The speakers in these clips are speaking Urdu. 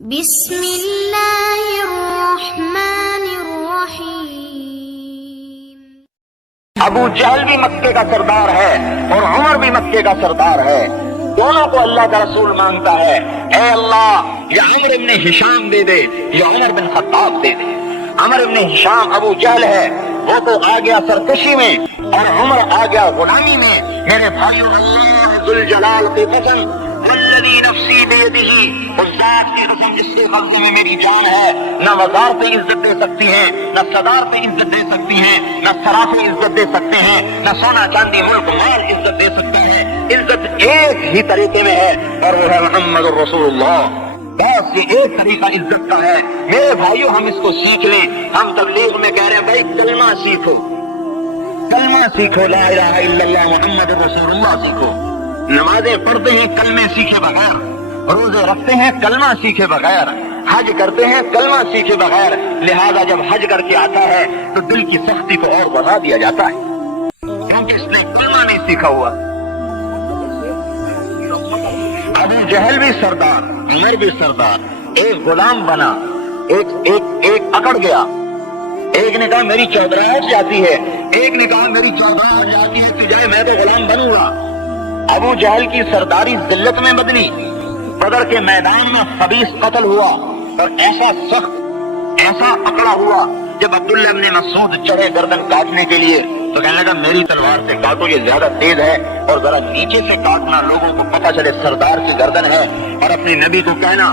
بسم اللہ الرحمن الرحیم۔ ابو جہل بھی مکے کا سردار ہے اور عمر بھی مکے کا سردار ہے، دونوں کو اللہ کا رسول مانگتا ہے، اے اللہ یا عمر ابن ہشام دے دے یا عمر بن خطاب دے دے۔ عمر ابن ہشام ابو جہل ہے، وہ تو آ گیا سرکشی میں اور عمر آ گیا غلامی میں۔ میرے بھائیو، اللہ ذوالجلال کی قسم، والذی نفسی بیدہ، اس ذات کی قسم جس کے قبضے میں میری جان ہے، نہ وزارتیں عزت دے سکتی ہیں، نہ صدارتیں عزت دے سکتی ہیں، نہ سرافے عزت دے سکتے ہیں، نہ سونا چاندی ملک مال عزت دے سکتا ہے۔ عزت ایک ہی طریقے میں ہے اور وہ ہے محمد الرسول اللہ۔ بس یہ ایک طریقہ عزت کا ہے۔ میرے بھائیو، ہم اس کو سیکھ لیں۔ ہم تبلیغ میں کہہ رہے ہیں بھائی کلمہ سیکھو، کلمہ سیکھو، لا الہ الا اللہ محمد الرسول اللہ سیکھو۔ نمازیں پڑھتے ہیں کلمے سیکھے بغیر، روزے رکھتے ہیں کلمہ سیکھے بغیر، حج کرتے ہیں کلمہ سیکھے بغیر۔ لہذا جب حج کر کے آتا ہے تو دل کی سختی کو اور بڑھا دیا جاتا ہے، کیونکہ اس نے کلمہ نہیں سیکھا ہوا۔ ابو جہل بھی سردار، عمر بھی سردار، ایک غلام بنا، ایک اکڑ گیا۔ ایک نے کہا میری چودراہٹ جاتی ہے، ایک نے کہا میری چودراہٹ جاتی ہے تو جائے، میں تو غلام بنوں گا۔ ابو جہل کی سرداری ذلت میں بدلی۔ بدر کے میدان میں خبیث قتل ہوا اور ایسا سخت، ایسا اکڑا ہوا، جب عبداللہ ابن مسعود چڑھے گردن کاٹنے کے لیے تو کہنے لگا میری تلوار سے کاٹو، یہ زیادہ تیز ہے، اور ذرا نیچے سے کاٹنا، لوگوں کو پتہ چلے سردار کی گردن ہے۔ اور اپنے نبی کو کہنا،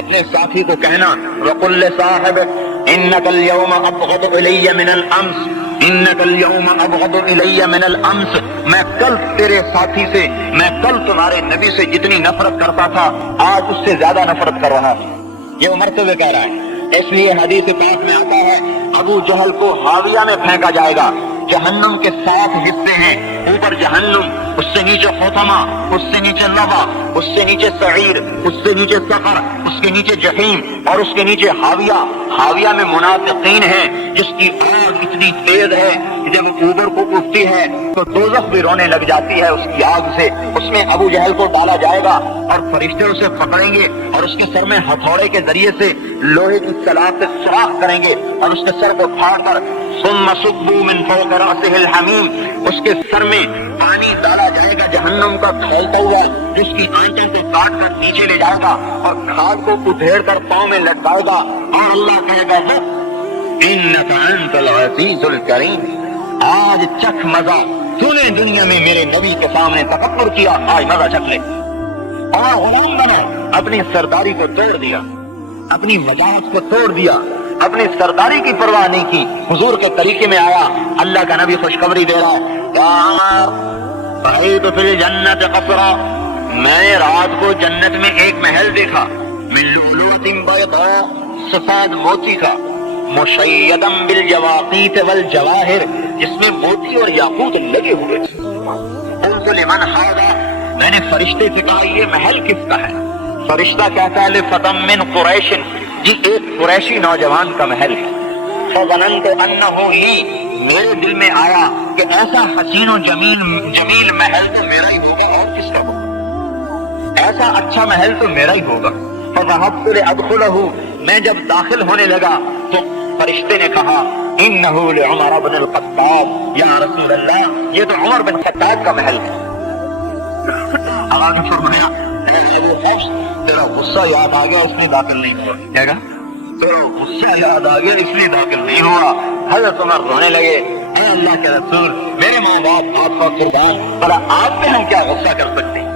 اپنے ساتھی کو کہنا، وَقُلْ لِصَاحِبِكَ إِنَّكَ الْيَوْمَ أَبْغَضُ إِلَيَّ مِنَ الْأَمْسِ إِنَّكَ الْيَوْمَ أَبْغَضُ إِلَيَّ مِنَ الْأَمْسِ، میں کل تیرے ساتھی سے، میں کل تمہارے نبی سے جتنی نفرت کرتا تھا آج اس سے زیادہ نفرت کر رہا ہوں۔ یہ عمر سے وہ کہہ رہا ہے۔ اس لیے حدیث پاک میں آتا ہے ابو جہل کو حاویہ میں پھینکا جائے گا۔ جہنم کے 7 حصے ہیں، اوپر جہنم، اس سے نیچے حطمہ، اس سے نیچے لظہ، اس سے نیچے سعیر، اس سے نیچے سقر، اس کے نیچے جحیم اور اس کے نیچے حاویہ۔ حاویہ میں منافقین ہیں جس کی آگ اتنی تیز ہے کہ جب اوپر کو اٹھتی ہے تو دوزخ بھی رونے لگ جاتی ہے اس کی آگ سے۔ اس میں ابو جہل کو ڈالا جائے گا اور فرشتے اسے پکڑیں گے اور اس کے سر میں ہتھوڑے کے ذریعے سے لوہے کی سلاخ سے سوراخ کریں گے اور اس کے سر کو پھاڑ کر ثم صبوا من فوق رأسه الحمیم، اس کے سر میں پانی ڈالا جائے گا جہنم کا کھولتا ہوا، جس کی آنتوں کو کاٹ کر نیچے لے جائے گا اور کھال کو ادھیڑ کر پاؤں میں لٹکائے گا، اور اللہ کہے گا انک انت العزیز الکریم، آج چکھ مزہ، تو نے دنیا میں میرے نبی کے سامنے تکبر کیا، آج مزہ چکھ لے۔ اور غلام بنا، اپنی سرداری کو توڑ دیا، اپنی وجاہت کو توڑ دیا، اپنی سرداری کی پرواہ نہیں کی، حضور کے طریقے میں آیا۔ اللہ کا نبی خوشخبری دے رہا ہے، یا عمر رأیت فی الجنت قصرا، میں نے رات کو جنت میں ایک محل دیکھا، من لؤلؤۃ بیضاء، سفید موتی کا، مشیدا بالجواقیت والجواہر، جس میں موتی اور یاقوت لگے ہوئے تھے۔ قلت لمن ھذا، میں نے فرشتے سے کہا یہ محل کس کا ہے؟ فرشتہ کہتا ہے لفتى من قریش، جی ایک قریشی نوجوان کا محل ہے۔ فظننت انہ لی، میرے دل میں آیا کہ ایسا حسین و جمیل محل تو میرا ہی ہوگا، اور کس کا ہوگا؟ ایسا اچھا محل تو میرا ہی ہوگا۔ فذهبت لأدخله، میں جب داخل ہونے لگا تو فرشتے نے کہا انہ لعمر بن الخطاب، یا رسول اللہ یہ تو عمر بن خطاب کا محل ہے۔ آگے فرمایا ابو حفص تیرا غصہ یاد آ گیا اس لیے داخل نہیں ہوا، کیا کہا؟ تیرا غصہ یاد آ گیا اس لیے داخل نہیں ہوا۔ حضرت عمر رونے لگے، اے اللہ کے رسول میرے ماں باپ آپ کا قربان، بھلا آپ پہ ہم کیا غصہ کر سکتے ہیں؟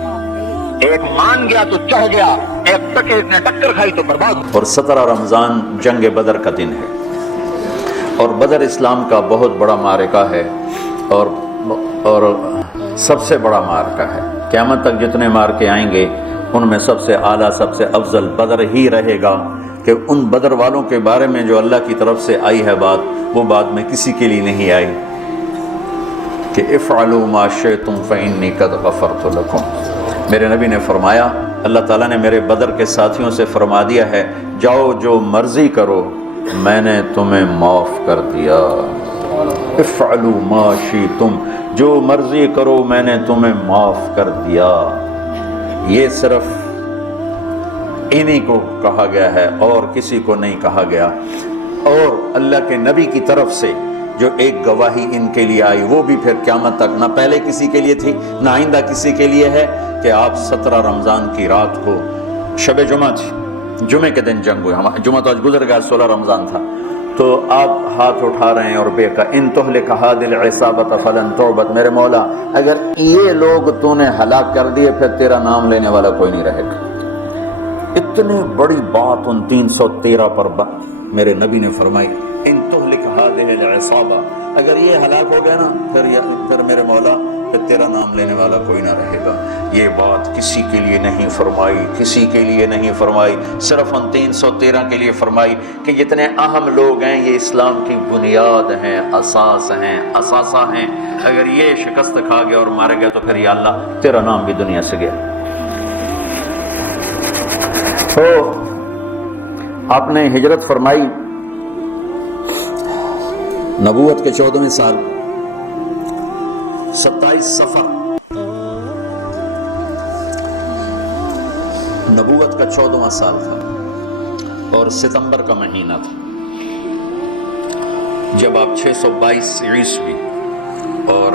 ایک مان گیا تو چڑھ گیا، ایک نے ٹکر کھائی تو برباد۔ اور 17 رمضان جنگ بدر کا دن ہے، اور بدر اسلام کا بہت بڑا معرکہ ہے اور سب سے بڑا معرکہ ہے۔ قیامت تک جتنے معرکے آئیں گے ان میں سب سے اعلیٰ، سب سے افضل بدر ہی رہے گا، کہ ان بدر والوں کے بارے میں جو اللہ کی طرف سے آئی ہے بات، وہ بات میں کسی کے لیے نہیں آئی کہ افعلوا ما شئتم فإنی قد غفرت لکم۔ میرے نبی نے فرمایا، اللہ تعالیٰ نے میرے بدر کے ساتھیوں سے فرما دیا ہے جاؤ جو مرضی کرو میں نے تمہیں معاف کر دیا۔ افعلوا ما شئتم، جو مرضی کرو میں نے تمہیں معاف کر دیا۔ یہ صرف انہی کو کہا گیا ہے اور کسی کو نہیں کہا گیا. اور اللہ کے نبی کی طرف سے جو ایک گواہی ان کے لیے آئی وہ بھی پھر قیامت تک نہ پہلے کسی کے لیے تھی نہ آئندہ کسی کے لیے ہے کہ آپ 17 رمضان کی رات کو، شب جمعہ تھی، جمعے کے دن جنگ ہوئی. جمعہ تو آج گزر گیا، 16 رمضان تھا. تو آپ ہاتھ اٹھا رہے ہیں اور بے کا ان تہلک هذه العصابۃ فلن تعبد. میرے مولا اگر یہ لوگ تو نے ہلاک کر دیے پھر تیرا نام لینے والا کوئی نہیں رہے گا. اتنی بڑی بات ان 313 پر میرے نبی نے فرمائی، ان تہلک هذه العصابۃ، اگر یہ ہلاک ہو گیا نا پھر میرے مولا پھر تیرا نام لینے والا کوئی نہ رہے گا. یہ بات کسی کے لیے نہیں فرمائی، کسی کے لیے نہیں فرمائی، صرف ان 313 کے لیے فرمائی کہ جتنے اہم لوگ ہیں یہ اسلام کی بنیاد ہیں، اساس ہیں، اثاثہ ہیں. اگر یہ شکست کھا گیا اور مار گیا تو پھر یا اللہ تیرا نام بھی دنیا سے گیا. تو آپ نے ہجرت فرمائی نبوت کے 14ویں سال، 27 صفر نبوت کا 14واں سال تھا اور ستمبر کا مہینہ تھا جب آپ 622 عیسوی اور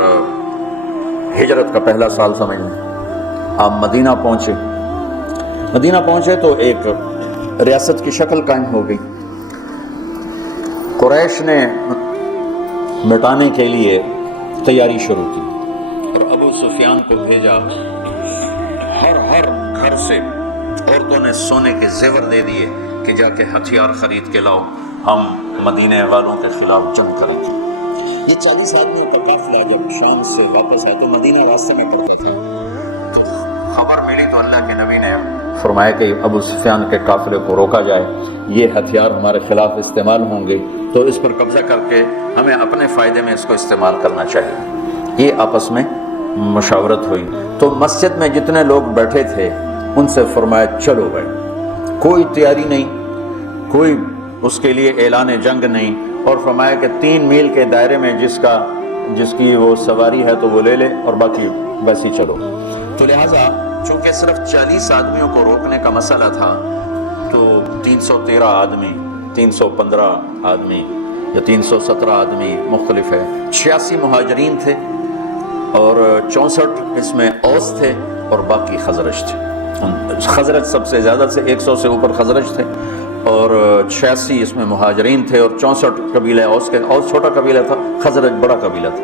ہجرت کا پہلا سال سمجھ لیں. آپ مدینہ پہنچے تو ایک ریاست کی شکل قائم ہو گئی. قریش نے مٹانے کے لیے تیاری شروع کی اور ابو سفیان کو بھیجا. ہر گھر سے عورتوں نے سونے کے زیور دے دیے کہ جا کے ہتھیار خرید کے لاؤ، ہم مدینے والوں کے خلاف جنگ کریں گے. یہ 40 آدمیوں کا قافلہ جب شام سے واپس آئے تو مدینہ راستے میں پڑتے تھے. تو خبر ملی تو اللہ کے نبی نے فرمایا کہ ابو سفیان کے قافلے کو روکا جائے، یہ ہتھیار ہمارے خلاف استعمال ہوں گے تو اس پر قبضہ کر کے ہمیں اپنے فائدے میں اس کو استعمال کرنا چاہیے. یہ آپس میں مشاورت ہوئی. تو مسجد میں جتنے لوگ بیٹھے تھے ان سے فرمایا چلو بھائی. کوئی تیاری نہیں، کوئی اس کے لیے اعلان جنگ نہیں، اور فرمایا کہ 3 میل کے دائرے میں جس کی وہ سواری ہے تو وہ لے لے اور باقی بس ہی چلو. تو لہٰذا چونکہ صرف 40 آدمیوں کو روکنے کا مسئلہ تھا تو 313 آدمی، 315 آدمی یا 317 آدمی مختلف ہے. 86 مہاجرین تھے اور 64 اس میں اوس تھے اور باقی خزرج تھے. خزرج سب سے زیادہ سے 100 سے اوپر خزرج تھے اور 86 اس میں مہاجرین تھے اور 64 قبیلہ اوس چھوٹا قبیلہ تھا، خزرج بڑا قبیلہ تھا.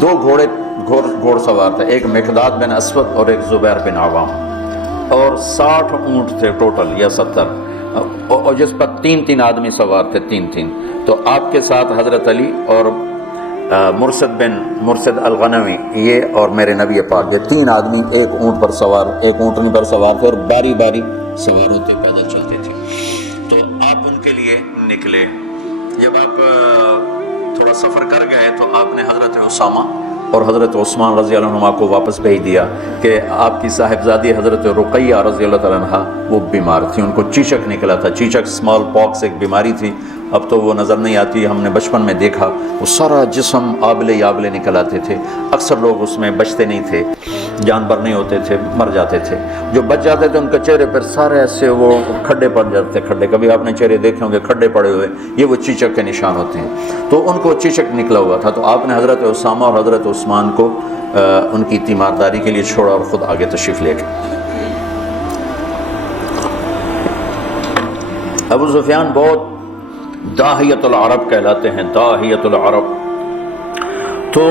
2 گھوڑ سوار تھے، ایک مقداد بن اسود اور ایک زبیر بن عوام، اور 60 اونٹ تھے ٹوٹل یا 70، اور جس پر 3 آدمی سوار تھے، 3. تو آپ کے ساتھ حضرت علی اور مرشد الغنوی یہ اور میرے نبی پاک، یہ 3 آدمی ایک اونٹنی پر سوار تھے اور باری سوار ہوتے پیدل چلتے تھے. تو آپ ان کے لیے نکلے. جب آپ تھوڑا سفر کر گئے تو آپ نے حضرت اسامہ اور حضرت عثمان رضی اللہ عنہ کو واپس بھیج دیا کہ آپ کی صاحبزادی حضرت رقیہ رضی اللہ تعالیٰ عنہ وہ بیمار تھی، ان کو چیچک نکلا تھا. چیچک اسمال پاکس ایک بیماری تھی، اب تو وہ نظر نہیں آتی، ہم نے بچپن میں دیکھا وہ سارا جسم آبلے نکل آتے تھے. اکثر لوگ اس میں بچتے نہیں تھے، جانور نہیں ہوتے تھے، مر جاتے تھے. جو بچ جاتے تھے ان کے چہرے پر سارے ایسے وہ کھڈے پڑ جاتے تھے. کبھی آپ نے چہرے دیکھے ہوں گے کھڈے پڑے ہوئے، یہ وہ چیچک کے نشان ہوتے ہیں. تو ان کو چیچک نکلا ہوا تھا. تو آپ نے حضرت اسامہ اور حضرت عثمان کو ان کی تیمارداری کے لیے چھوڑا اور خود آگے تشریف لے گئے. ابو سفیان بہت داہیت العرب کہلاتے ہیں، داہیت العرب. تو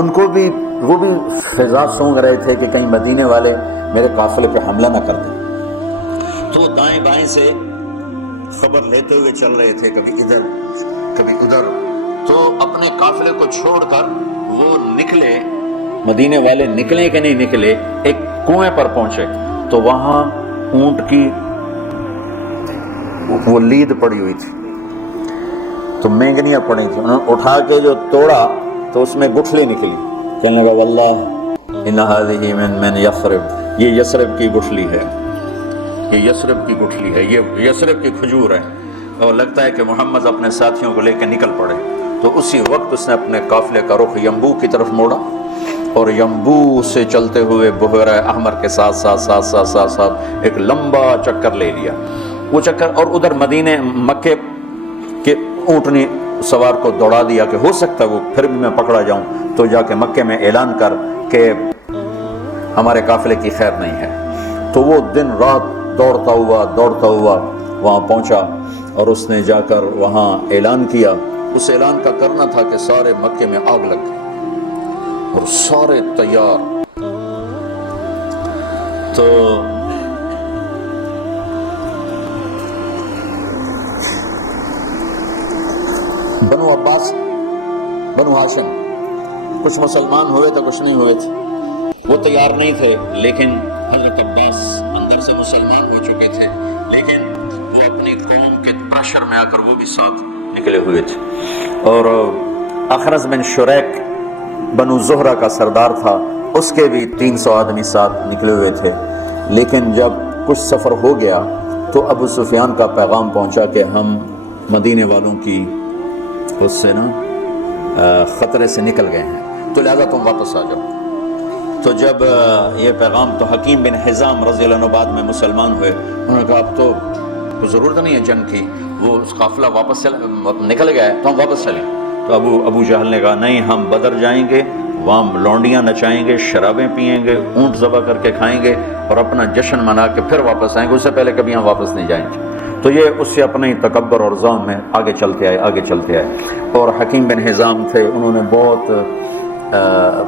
ان کو بھی وہ بھی فضا سونگ رہے تھے کہ کہیں مدینے والے میرے قافلے پہ حملہ نہ کر دیں. تو دائیں بائیں سے خبر لیتے ہوئے چل رہے تھے، کبھی ادھر کبھی ادھر. تو اپنے قافلے کو چھوڑ کر وہ نکلے. مدینے والے نکلے کہ نہیں نکلے، ایک کنویں پر پہنچے تو وہاں اونٹ کی وہ لید پڑی ہوئی تھی، تو مینگنیاں پڑی تھیں. انہوں نے اٹھا کے جو توڑا تو اس میں گٹھلی نکلی. کہنے لگا واللہ ان هذه من یثرب، یہ یثرب کی گٹھلی ہے، یہ یثرب کی گٹھلی ہے، یہ یثرب کی کھجور ہے. اور لگتا ہے کہ محمد اپنے ساتھیوں کو لے کے نکل پڑے. تو اسی وقت اس نے اپنے قافلے کا رخ ینبوع کی طرف موڑا اور ینبوع سے چلتے ہوئے بحیرہ احمر کے ساتھ ایک لمبا چکر لے لیا. وہ چکر اور ادھر مدینے مکے کے اونٹنی سوار کو دوڑا دیا کہ ہو سکتا ہے وہ پھر بھی میں پکڑا جاؤں، تو جا کے مکے میں اعلان کر کہ ہمارے قافلے کی خیر نہیں ہے. تو وہ دن رات دوڑتا ہوا وہاں پہنچا اور اس نے جا کر وہاں اعلان کیا. اس اعلان کا کرنا تھا کہ سارے مکے میں آگ لگ گئی اور سارے تیار. تو بنو عباس، بنو ہاشم، کچھ مسلمان ہوئے تھے کچھ نہیں ہوئے تھے، وہ تیار نہیں تھے. لیکن حضرت عباس اندر سے مسلمان ہو چکے تھے، لیکن وہ اپنی قوم کے پریشر میں آ کر وہ بھی ساتھ نکلے ہوئے تھے. اور اخرس بن شریک بنو زہرہ کا سردار تھا، اس کے بھی 300 آدمی ساتھ نکلے ہوئے تھے. لیکن جب کچھ سفر ہو گیا تو ابو سفیان کا پیغام پہنچا کہ ہم مدینے والوں کی اس سے خطرے سے نکل گئے ہیں، تو لہذا تم واپس آ جاؤ. تو جب یہ پیغام، تو حکیم بن حزام رضی اللہ عنہ بعد میں مسلمان ہوئے. انہوں نے کہا اب تو کوئی ضرورت نہیں ہے جنگ کی، وہ قافلہ واپس نکل گیا ہے تو ہم واپس چلیں. تو ابو جہل نے کہا نہیں، ہم بدر جائیں گے، وہاں لونڈیاں نچائیں گے، شرابیں پئیں گے، اونٹ ذبح کر کے کھائیں گے اور اپنا جشن منا کے پھر واپس آئیں گے، اس سے پہلے کبھی ہم واپس نہیں جائیں گے. تو یہ اس سے اپنے تکبر اور ظلم میں آگے چلتے آئے. اور حکیم بن حزام تھے، انہوں نے بہت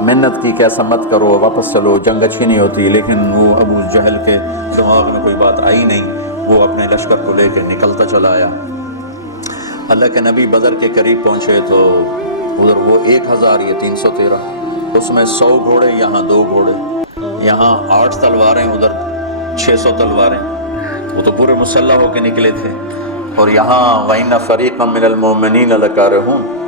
محنت کی کہ ایسا مت کرو، واپس چلو، جنگ اچھی نہیں ہوتی. لیکن وہ ابو جہل کے دماغ میں کوئی بات آئی نہیں، وہ اپنے لشکر کو لے کے نکلتا چلا آیا. اللہ کے نبی بدر کے قریب پہنچے تو ادھر وہ 1000، یہ 313، اس میں 100 گھوڑے، یہاں 2 گھوڑے، یہاں 8 تلواریں، ادھر 600 تلواریں. وہ تو پورے مسلح ہو کے نکلے تھے. اور یہاں وَإِنَّ فَرِيقًا مِّنَ الْمُؤْمِنِينَ لَكَارِهُونَ.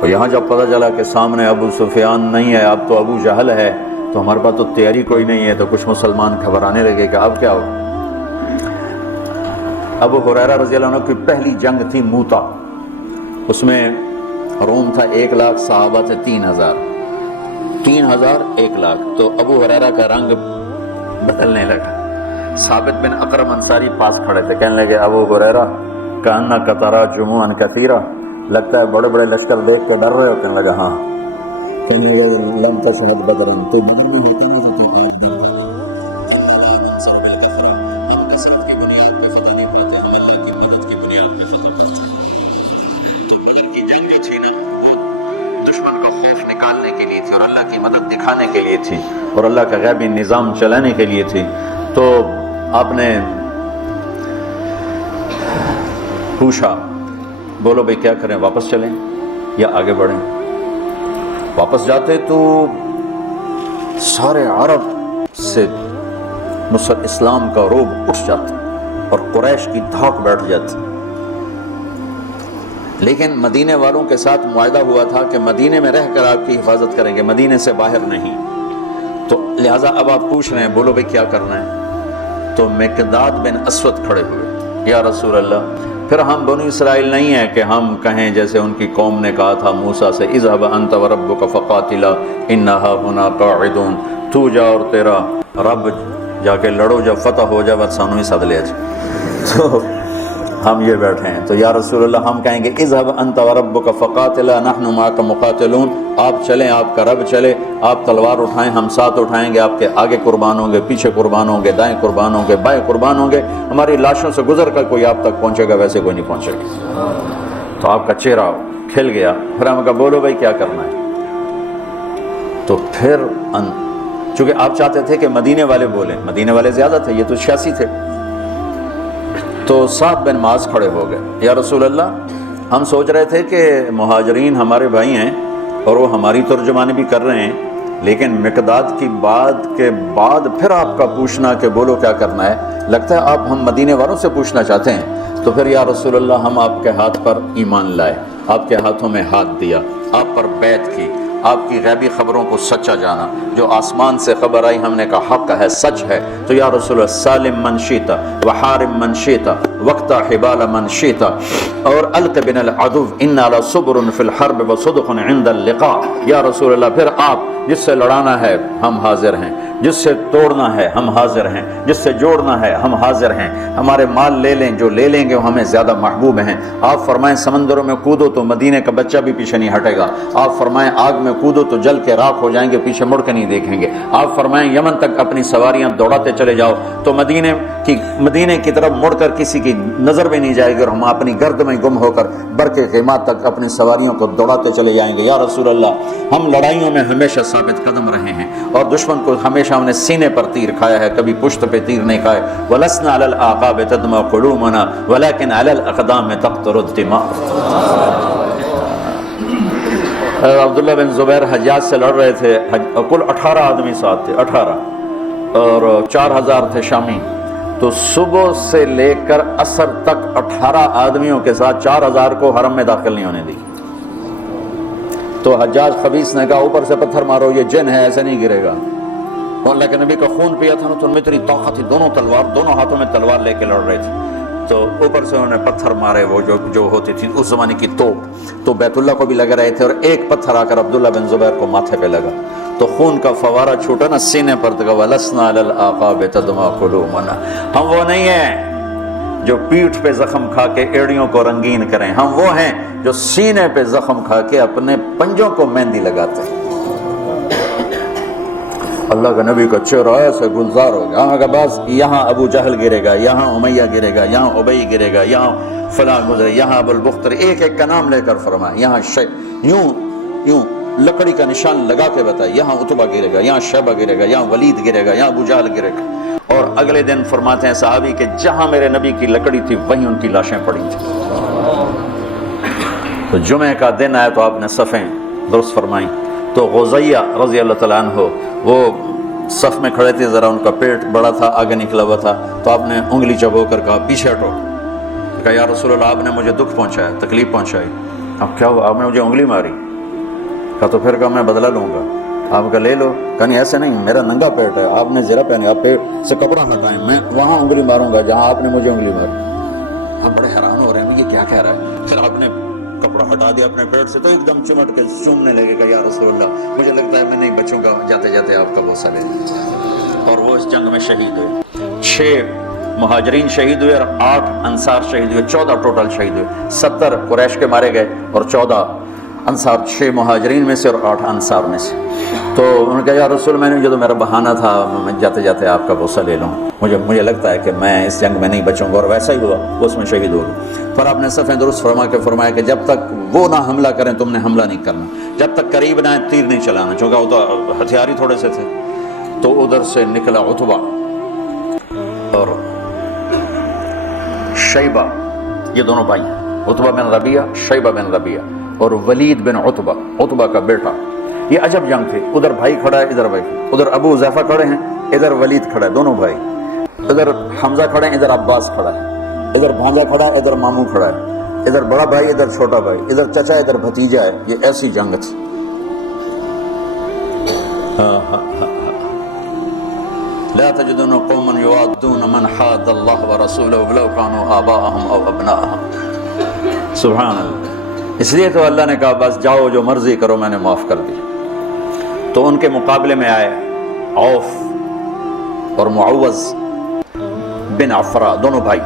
اور یہاں جب پتہ چلا کہ سامنے ابو سفیان نہیں ہے، اب تو ابو جہل ہے، تو ہمارے پاس تو تیاری کوئی نہیں ہے. تو کچھ مسلمان گھبرانے لگے کہ اب کیا ہو. ابو ہریرہ رضی اللہ عنہ کی پہلی جنگ تھی موتا، اس میں روم تھا 1 لاکھ، صحابہ تھے 3000، 1 لاکھ. تو ابو ہریرہ کا رنگ بدلنے لگا. ثابت بن اقرم انصاری پاس کھڑے تھے، کہنے لگے ابو ہریرہ کأنک تری جموعا کثیرا، لگتا ہے بڑے بڑے لشکر دیکھ کے ڈر رہے ہوتے ہیں. لگا ہاں. لم تشہد بدر، تو اور اللہ کی مدد دکھانے کے لیے تھی اور اللہ کا غیبی نظام چلانے کے لیے تھی. تو آپ نے پوچھا بولو بھائی کیا کریں، واپس چلیں یا آگے بڑھیں. واپس جاتے تو سارے عرب سے اسلام کا روب اٹھ جاتا اور قریش کی دھاک بیٹھ جاتی. لیکن مدینے والوں کے ساتھ معاہدہ ہوا تھا کہ مدینے میں رہ کر آپ کی حفاظت کریں گے، مدینے سے باہر نہیں. تو لہٰذا اب آپ پوچھ رہے ہیں بولو بھائی کیا کرنا ہے. تو مقداد بن اسود کھڑے ہوئے، یا رسول اللہ پھر ہم بنو اسرائیل نہیں ہیں کہ ہم کہیں جیسے ان کی قوم نے کہا تھا موسیٰ سے اذهب انت وربك فقاتلا انا هاهنا قاعدون، تو جا اور تیرا رب جا کے لڑو، جب فتح ہو جائے بس سانو ہی سد لے. تو ہم یہ بیٹھے ہیں. تو یا رسول اللہ ہم کہیں گے اذهب انت وربك فقاتلا نحن معك مقاتلون، آپ چلیں، آپ کا رب چلے، آپ تلوار اٹھائیں، ہم ساتھ اٹھائیں گے، آپ کے آگے قربان ہوں گے، پیچھے قربان ہوں گے، دائیں قربان ہوں گے، بائیں قربان ہوں گے، ہماری لاشوں سے گزر کر کوئی آپ تک پہنچے گا، ویسے کوئی نہیں پہنچے گا. تو آپ کا چہرہ کھل گیا. پھر ہم کہا بولو بھائی کیا کرنا ہے. تو پھر چونکہ آپ چاہتے تھے کہ مدینے والے بولیں، مدینے والے زیادہ تھے، یہ تو 86 تھے. تو سعد بن معاذ کھڑے ہو گئے، یا رسول اللہ ہم سوچ رہے تھے کہ مہاجرین ہمارے بھائی ہیں اور وہ ہماری ترجمانی بھی کر رہے ہیں، لیکن مقداد کی بات کے بعد پھر آپ کا پوچھنا کہ بولو کیا کرنا ہے، لگتا ہے آپ ہم مدینے والوں سے پوچھنا چاہتے ہیں. تو پھر یا رسول اللہ ہم آپ کے ہاتھ پر ایمان لائے، آپ کے ہاتھوں میں ہاتھ دیا، آپ پر بیعت کی، آپ کی غیبی خبروں کو سچا جانا. جو آسمان سے خبر آئی ہم نے کہا حق ہے، سچ ہے، تو یا رسول اللہ سالم من شیتا وحارم من شیتا وقتا حبال من شیتا اور الق بن العدو انا لصبر فی الحرب وصدق عند اللقاء. یا رسول اللہ پھر آپ جس سے لڑانا ہے ہم حاضر ہیں، جس سے توڑنا ہے ہم حاضر ہیں، جس سے جوڑنا ہے ہم حاضر ہیں. ہمارے مال لے لیں، جو لے لیں گے وہ ہمیں زیادہ محبوب ہیں. آپ فرمائیں سمندروں میں کودو تو مدینے کا بچہ بھی پیچھے نہیں ہٹے گا. آپ فرمائیں آگ میں کودو تو جل کے راکھ ہو جائیں گے، پیچھے مڑ کے نہیں دیکھیں گے. آپ فرمائیں یمن تک اپنی سواریاں دوڑاتے چلے جاؤ تو مدینے کی طرف مڑ کر کسی کی نظر بھی نہیں جائے گی، اور ہم اپنی گرد میں گم ہو کر برق قیمت تک اپنی سواریوں کو دوڑاتے چلے جائیں گے. یا رسول اللہ ہم لڑائیوں میں ہمیشہ ثابت قدم رہے ہیں اور دشمن کو ہمیشہ ہم نے سینے پر تیر کھایا ہے، کبھی پشت پہ تیر نہیں کھائے. وَلَسْنَا عَلَى الْأَعْقَابِ تَدْمَعُ قُلُوبُنَا وَلَكِنْ عَلَى الْأَقْدَامِ تَقْطُرُ الدِّمَاءُ. عبداللہ بن زبیر حجاج سے لڑ رہے تھے، کل 18 آدمی ساتھ تھے، 18 اور 4000 تھے شامی. تو صبح سے لے کر عصر تک 18 آدمیوں کے ساتھ 4000 کو حرم میں داخل نہیں ہونے دی. تو حجاج خبیث نے کہا اوپر سے پتھر مارو، یہ جن ہے، ایسے نہیں گرے گا. اور اللہ کے نبی کا خون پیا تھا نا، تو ان میں اتنی طاقت تھی، دونوں ہاتھوں میں تلوار لے کے لڑ رہے تھے. تو اوپر سے انہوں نے پتھر مارے، وہ جو ہوتی تھی اس زمانے کی توپ، تو بیت اللہ کو بھی لگ رہے تھے، اور ایک پتھر آ کر عبداللہ بن زبیر کو ماتھے پہ لگا تو خون کا فوارہ چھوٹا نا سینے پر. تو وَلَسْنَا عَلَى الْأَعْقَابِ تَدْمَعُ قُلُوبُنَا. ہم وہ نہیں ہیں جو پیٹھ پہ زخم کھا کے ایڑیوں کو رنگین کریں، ہم وہ ہیں جو سینے پہ زخم کھا کے اپنے پنجوں کو مہندی لگاتے ہیں. اللہ کا نبی کا چہرہ ایسے گلزار ہو گیا. ہاں بس یہاں ابو جہل گرے گا، یہاں امیہ گرے گا، یہاں ابی گرے گا، یہاں فلاں گزرے، یہاں ابو البختر، ایک ایک کا نام لے کر فرمائے. یہاں یوں لکڑی کا نشان لگا کے بتائے، یہاں عتبہ گرے گا، یہاں شیبہ گرے گا، یہاں ولید گرے گا، یہاں ابو جہل گرے گا. اور اگلے دن فرماتے ہیں صحابی کہ جہاں میرے نبی کی لکڑی تھی وہیں ان کی لاشیں پڑی تھیں. تو جمعہ کا دن آیا تو آپ نے صفیں درست فرمائیں. تو غزیہ رضی اللہ تعالیٰ عنہ وہ صف میں کھڑے تھے، ذرا ان کا پیٹ بڑا تھا، آگے نکلا ہوا تھا. تو آپ نے انگلی چبو کر کہا پیچھے ہٹو. کہا یا رسول اللہ آپ نے مجھے دکھ پہنچایا، تکلیف پہنچائی. اب کیا ہوا؟ آپ نے مجھے انگلی ماری. کہا تو پھر کہا میں بدلہ لوں گا. آپ کا لے لو. کہا نہیں ایسے نہیں، میرا ننگا پیٹ ہے، آپ نے زرہ پہنے، آپ پیٹ سے کپڑا ہٹائیں، میں وہاں انگلی ماروں گا جہاں آپ نے مجھے انگلی ماری. آپ بڑے حیران ہو رہے ہیں یہ کیا کہہ رہا ہے. پھر آپ نے کپڑا ہٹا دیا اپنے پیٹ سے تو ایک دم چمٹ کے چومنے لگے گا یا رسول اللہ مجھے لگتا ہے میں نہیں بچوں گا، جاتے جاتے آپ کا بوسہ لے. اور وہ اس جنگ میں شہید ہوئے. 6 مہاجرین شہید ہوئے اور 8 انصار شہید ہوئے، 14 ٹوٹل شہید ہوئے. 70 قریش کے مارے گئے اور 14 انصار، 6 مہاجرین میں سے اور 8 انصار میں سے. تو انہوں نے کہا یا رسول میں نے جو تو میرا بہانہ تھا، میں جاتے جاتے آپ کا بوسہ لے لوں، مجھے لگتا ہے کہ میں اس جنگ میں نہیں بچوں گا. اور ویسا ہی ہوا، وہ اس میں شہید ہو گئے. پر آپ نے صفیں درست فرمایا کہ جب تک وہ نہ حملہ کریں تم نے حملہ نہیں کرنا، جب تک قریب نہ تیر نہیں چلانا، چونکہ وہ تو ہتھیار ہی تھوڑے سے تھے. تو ادھر سے نکلا عتبہ اور شیبہ، یہ دونوں بھائی ہیں، عتبہ بن ربیعہ، شیبہ بن ربیعہ، اور ولید بن عتبہ کا بیٹا. یہ عجب جنگ تھی. ادھر بھائی کھڑا ہے، ادھر بھائی، ادھر ابو حذیفہ کھڑے ہیں، ادھر ولید کھڑا ہے، دونوں بھائی. ادھر حمزہ کھڑے ہیں، ادھر عباس کھڑا ہے، ادھر بھانجا کھڑا ہے، ادھر ماموں کھڑا ہے، ادھر بڑا بھائی، ادھر چھوٹا بھائی، ادھر چچا، ادھر بھتیجا ہے. یہ ایسی جنگ تھی. لا تجدون قوما يوادون من حاد الله ورسوله ولو كانوا آباءهم او ابناءهم. سبحان اللہ. اس لیے تو اللہ نے کہا بس جاؤ جو مرضی کرو میں نے معاف کر دی. تو ان کے مقابلے میں آئے عوف اور معوذ بن عفرا، دونوں بھائی،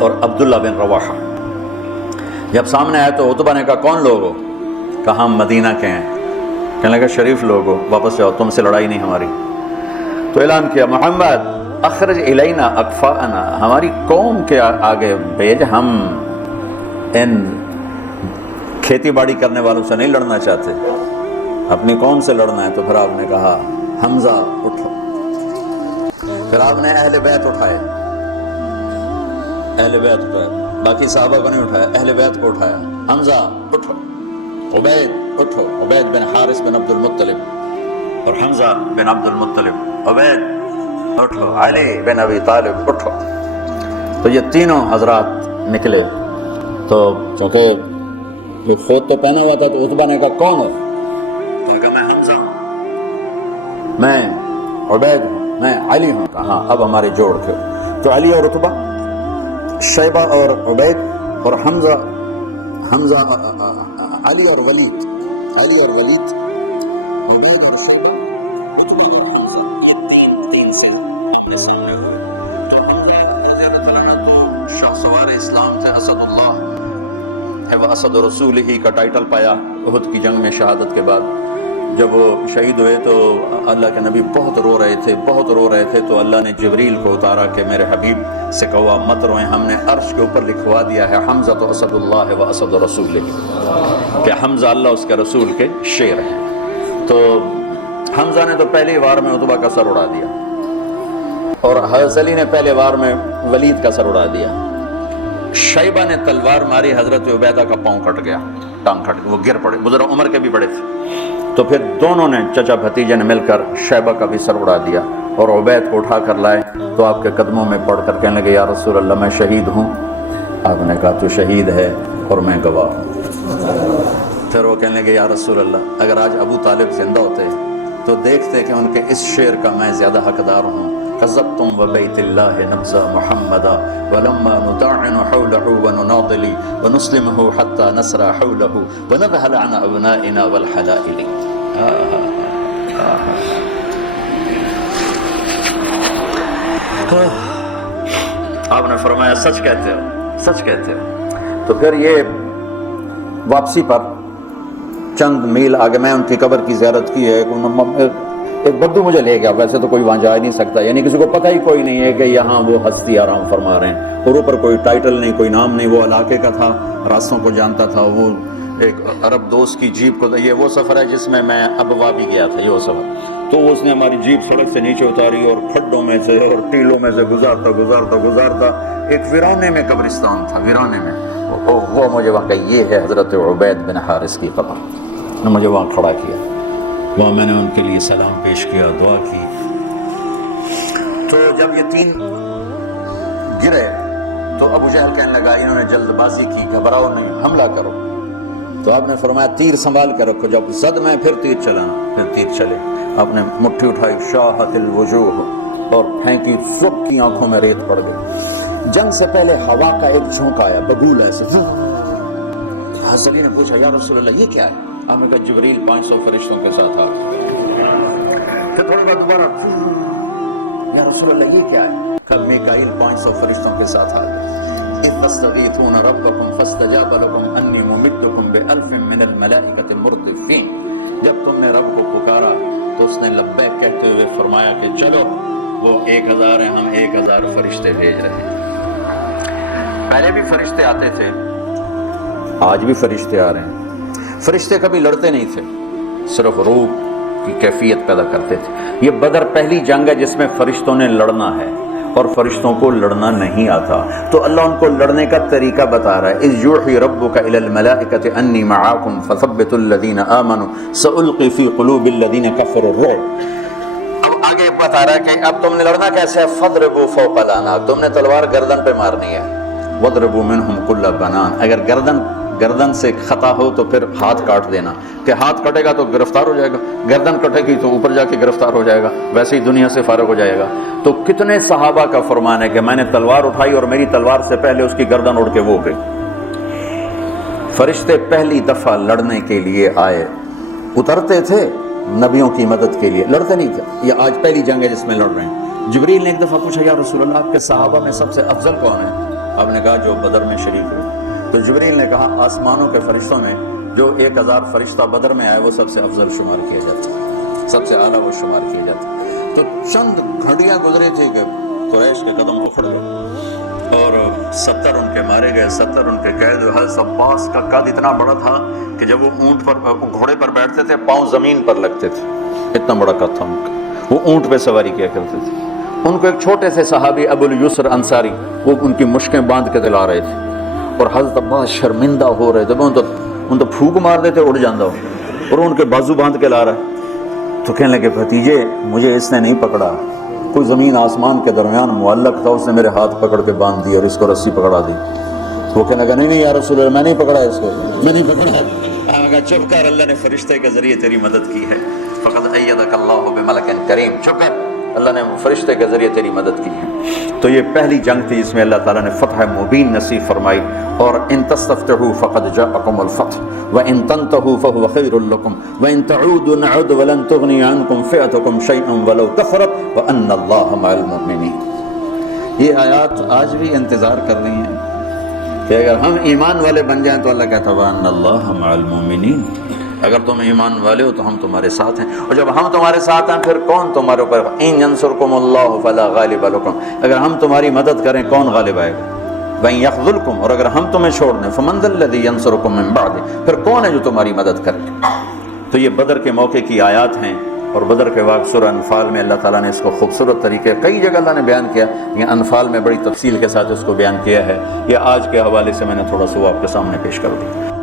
اور عبداللہ بن رواحہ. جب سامنے آئے تو عتبہ نے کہا کون لوگ ہو؟ کہا ہم مدینہ کے ہیں. کہنے لگا شریف لوگ ہو، واپس جاؤ، تم سے لڑائی نہیں ہماری. تو اعلان کیا محمد اخرج الینا اکفاءنا، ہماری قوم کے آگے بھیج، ہم ان کھیتی باڑی کرنے والوں سے نہیں لڑنا چاہتے، اپنی قوم سے لڑنا ہے. تو پھر آپ نے کہا حمزہ اٹھو. پھر آپ نے اہل بیت اٹھائے، باقی صحابہ کو نہیں اٹھایا، اہل بیت کو اٹھایا. حمزہ اٹھو، عبید اٹھو، عبید بن حارث بن عبد المطلب، اور حمزہ بن عبد المطلب، عبید اٹھو، علی بن ابی طالب اٹھو. تو یہ تینوں حضرات نکلے. تو چونکہ خوت تو پہنا ہوا تھا تو عتبہ نے کہا کون ہے؟ کہا میں حمزہ ہوں، میں عبید ہوں، میں علی ہوں۔ کہا ہاں اب ہمارے جوڑ کے تو علی اور عتبہ، شیبہ اور عبید اور حمزہ علی اور ولید، علی اور ولید، عبید اور شیبہ، تین سے اپنے سامنے ہوئے۔ تو حمزہ رضی اللہ تعالیٰ عنہ تو شخص سوار اسلام تھے، اسد اللہ ہے، وہ اسد رسول ہی کا ٹائٹل پایا احد کی جنگ میں شہادت کے بعد۔ جب وہ شہید ہوئے تو اللہ کے نبی بہت رو رہے تھے تو اللہ نے جبریل کو اتارا کہ میرے حبیب سے کہا مت روئیں، ہم نے عرش کے اوپر لکھوا دیا ہے حمزہ تو اسد اللہ و اسد رسول، کہ حمزہ اللہ اس کے رسول کے شیر ہیں۔ تو حمزہ نے تو پہلی وار میں عتبہ کا سر اڑا دیا، اور حضرت علی نے پہلے وار میں ولید کا سر اڑا دیا۔ شیبہ نے تلوار ماری، حضرت عبیدہ کا پاؤں کٹ گیا، ٹانگ کٹ گیا، وہ گر پڑے، بزرگ عمر کے بھی بڑے تھے۔ تو پھر دونوں نے چچا بھتیجے نے مل کر شیبہ کا بھی سر اڑا دیا، اور عبید کو اٹھا کر لائے تو آپ کے قدموں میں پڑھ کر کہنے لگے یا رسول اللہ میں شہید ہوں۔ آپ نے کہا تو شہید ہے اور میں گواہ ہوں۔ پھر وہ کہنے لگے یا رسول اللہ اگر آج ابو طالب زندہ ہوتے تو دیکھتے کہ ان کے اس شعر کا میں زیادہ حقدار ہوں، قذبتم وبیت اللہ نبذ محمدا ولما نطعن حوله ونناضل ونسلمه حتى نسرى حوله ونذهل عن ابنائنا والحلائل۔ آپ نے فرمایا سچ کہتے ہو، سچ کہتے ہو۔ تو پھر یہ واپسی پر چند میل آگے میں ان کی قبر کی زیارت کی ہے، ایک بدو مجھے لے گیا، ویسے تو کوئی وہاں جا نہیں سکتا، یعنی کسی کو پتہ ہی کوئی نہیں ہے کہ یہاں وہ ہستی آرام فرما رہے ہیں، اور اوپر کوئی ٹائٹل نہیں، کوئی نام نہیں، وہ علاقے کا تھا، راستوں کو جانتا تھا، وہ ایک عرب دوست کی جیپ کو، یہ وہ سفر ہے جس میں میں ابوا بھی گیا تھا، یہ وہ سفر، تو اس نے ہماری جیپ سڑک سے نیچے اتاری اور کھڈوں میں سے اور ٹیلوں میں سے گزارتا ایک ویرانے میں قبرستان تھا، ویرانے میں وہ مجھے وہاں کہ یہ ہے حضرت عبید بن حارث کی قبر، نے مجھے وہاں کھڑا کیا، وہاں میں نے ان کے لیے سلام پیش کیا، دعا کی۔ تو جب یہ تین گرے تو ابو جہل کہنے لگا انہوں نے جلد بازی کی، گھبراؤ نہیں، حملہ کرو۔ تو آپ نے فرمایا تیر سنبھال کے رکھو، جب زد میں پھر تیر چلانا، پھر تیر چلے۔ آپ نے مٹھی اٹھائی، شاہت الوجوہ، اور پھینکی، سب کی آنکھوں میں ریت پڑ گئی۔ جنگ سے پہلے ہوا کا ایک جھونکا آیا، ببول ایسے۔ حضرت علی نے پوچھا یا رسول اللہ یہ کیا ہے؟ آپ نے کہا جبریل 500 فرشتوں کے ساتھ آ گئے۔ پھر تھوڑی بار دوبارہ یا رسول اللہ یہ کیا ہے؟ کہا میکائیل 500 فرشتوں کے ساتھ آ گئے۔ اذ تستغیثون ربکم فاستجاب لکم انی ممدکم بألف من الملائکۃ مردفین۔ جب تم نے رب کو پکارا تو اس نے لبیک کہتے ہوئے فرمایا کہ چلو وہ 1000 ہیں، ہم 1000 فرشتے بھیج رہے ہیں۔ پہلے بھی فرشتے آتے تھے، آج بھی فرشتے آ رہے ہیں۔ فرشتے کبھی لڑتے نہیں تھے، صرف روح کی کیفیت پیدا کرتے تھے۔ یہ بدر پہلی جنگ ہے جس میں فرشتوں نے لڑنا ہے، اور فرشتوں کو لڑنا نہیں آتا، تو اللہ ان کو لڑنے کا طریقہ بتا رہا ہے۔ اذ یوحی ربک الی الملائکۃ انی معاکم فثبتوا الذین آمنوا سألقی فی قلوب الذین کفروا الرعب۔ اب آگے بتا رہا ہے کہ اب تم نے لڑنا کیسے ہے، فضربوا فوق الاعناق، تم نے تلوار گردن پہ مارنی ہے، وضربوا منہم کل بنان، اگر گردن سے خطا ہو تو پھر ہاتھ کاٹ دینا، کہ ہاتھ کٹے گا تو گرفتار ہو جائے گا، گردن کٹے گی تو اوپر جا کے گرفتار ہو جائے گا، ویسے ہی دنیا سے فارغ ہو جائے گا۔ تو کتنے صحابہ کا فرمان ہے کہ میں نے تلوار اٹھائی اور میری تلوار سے پہلے اس کی گردن اڑ کے وہ گئی۔ فرشتے پہلی دفعہ لڑنے کے لیے آئے، اترتے تھے نبیوں کی مدد کے لیے، لڑتے نہیں تھے۔ یہ آج پہلی جنگ ہے جس میں لڑ رہے ہیں۔ جبریل نے ایک دفعہ پوچھا یا رسول اللہ آپ کے صحابہ میں سب سے افضل کون ہے؟ آپ نے کہا جو بدر میں شریک ہوئے۔ تو جبریل نے کہا آسمانوں کے فرشتوں میں جو 1000 فرشتہ بدر میں آئے وہ سب سے افضل شمار کیا جاتا ہے، سب سے اعلیٰ وہ شمار کیا جاتا ہے۔ تو چند گھڑیاں گزری تھی کہ قریش کے قدم اکھڑ گئے اور 70 ان کے مارے گئے، 70 ان کے قید ہوئے۔ حضرت عباس کا قد اتنا بڑا تھا کہ جب وہ اونٹ پر گھوڑے پر بیٹھتے تھے پاؤں زمین پر لگتے تھے، اتنا بڑا قد تھا ان کا۔ وہ اونٹ پہ سواری کیا کرتے تھے۔ ان کو ایک چھوٹے سے صحابی ابو الیسر انصاری وہ ان کی مشکیں باندھ کے دلا رہے تھے، اور حضرت عباس شرمندہ ہو رہے تھے، ان تو پھونک مار دیتے اڑ جاندہ ہو، اور ان کے بازو باندھ کے لا رہا ہے۔ تو کہنے لگے بھتیجے مجھے اس نے نہیں پکڑا، کوئی زمین آسمان کے درمیان معلق تھا، اس نے میرے ہاتھ پکڑ کے باندھ دی اور اس کو رسی پکڑا دی۔ وہ کہنے لگا نہیں یا رسول اللہ میں نہیں پکڑا اس کو، میں نہیں پکڑا. چپ کر، اللہ نے فرشتے کے ذریعے تیری مدد کی ہے. فقد ایدک اللہ بملک کریم. چپ کر، اللہ نے فرشتے کے ذریعے تیری مدد کی ہے. تو یہ پہلی جنگ تھی جس میں اللہ تعالیٰ نے فتح مبین نصیب فرمائی. اور ان تستفتحوا فقد جاءکم الفتح وان تنتهوا فهو خیر لکم وان تعودوا نعد ولن تغنی عنکم فئتکم شیئا ولو کثرت وان اللہ مع المؤمنین. یہ آیات آج بھی انتظار کر رہی ہیں کہ اگر ہم ایمان والے بن جائیں تو اللہ کہتا ہے وان اللہ مع المؤمنین. اگر تم ایمان والے ہو تو ہم تمہارے ساتھ ہیں. اور جب ہم تمہارے ساتھ ہیں پھر کون تمہارے اوپر؟ ان ینصرکم اللہ فلا غالب لکم. اگر ہم تمہاری مدد کریں کون غالب آئے گا؟ وَإِن يَخْذُلْكُمْ. اور اگر ہم تمہیں چھوڑ دیں فَمَنْ ذَا الَّذِي يَنصُرُكُم مِّن بَعْدِهِ. پھر کون ہے جو تمہاری مدد کرے؟ تو یہ بدر کے موقع کی آیات ہیں. اور بدر کے واقع سورہ انفال میں اللہ تعالیٰ نے اس کو خوبصورت طریقے کئی جگہ اللہ نے بیان کیا. یہ انفال میں بڑی تفصیل کے ساتھ اس کو بیان کیا ہے. یہ آج کے حوالے سے میں نے تھوڑا سا وہ آپ کے سامنے پیش کر دیا.